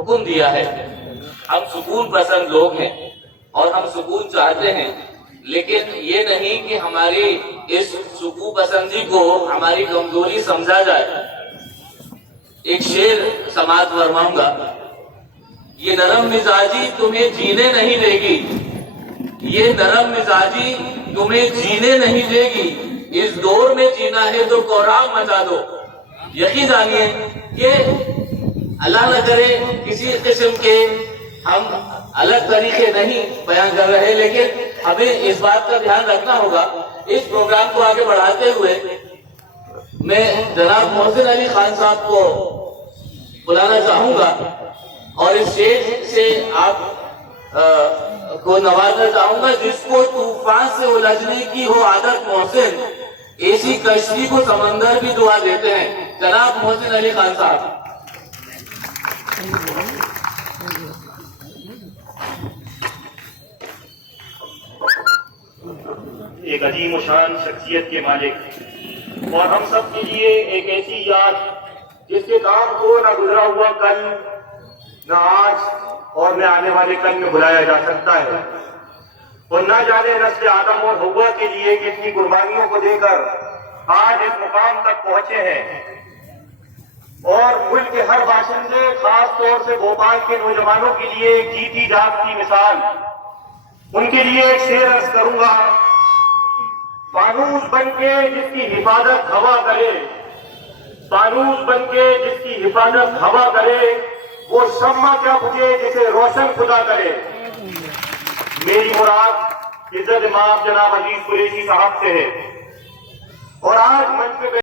حکم دیا ہے. ہم سکون پسند لوگ ہیں اور ہم سکون چاہتے ہیں، لیکن یہ نہیں کہ ہماری اس سکون پسندی کو ہماری کمزوری سمجھا جائے. ایک شعر سماعت فرماؤں گا. یہ نرم مزاجی تمہیں جینے نہیں دے گی، یہ نرم مزاجی تمہیں جینے نہیں دے گی، اس دور میں جینا ہے تو کوہرام مچا دو. یقین جانیے کہ اللہ نہ کرے کسی قسم کے ہم الگ طریقے نہیں بیان کر رہے، لیکن ہمیں اس بات کا دھیان رکھنا ہوگا. اس پروگرام کو آگے بڑھاتے ہوئے میں جناب محسن علی خان صاحب کو بلانا چاہوں گا اور اس اسٹیج سے آپ کو نوازنا چاہوں گا. جس کو طوفان سے الجھنے کی ہو عادت محسن، ایسی کشتی کو سمندر بھی دعا دیتے ہیں. جناب محسن علی خان صاحب. ایک عظیم و شان شخصیت کے مالک اور ہم سب کے لیے ایک ایسی یاد جس کے کام کو نہ گزرا ہوا کل، نہ آج اور نہ آنے والے کل میں بلایا جا سکتا ہے. اور نہ جانے نسل آدم اور حوا کے لیے کتنی قربانیوں کو دے کر آج اس مقام تک پہنچے ہیں. اور ملک کے ہر باشندے، خاص طور سے بھوپال کے نوجوانوں کے لیے ایک جیتی جاگتی مثال. ان کے لیے ایک شعر عرض کروں گا. فانوس بن کے جس کی حفاظت ہوا کرے، فانوس بن کے جس کی حفاظت ہوا کرے، وہ شمع کیا بجھے جسے روشن خدا کرے. میری مراد عزت مآب جناب عزیز قریشی صاحب سے ہے. اور آج منچ پہ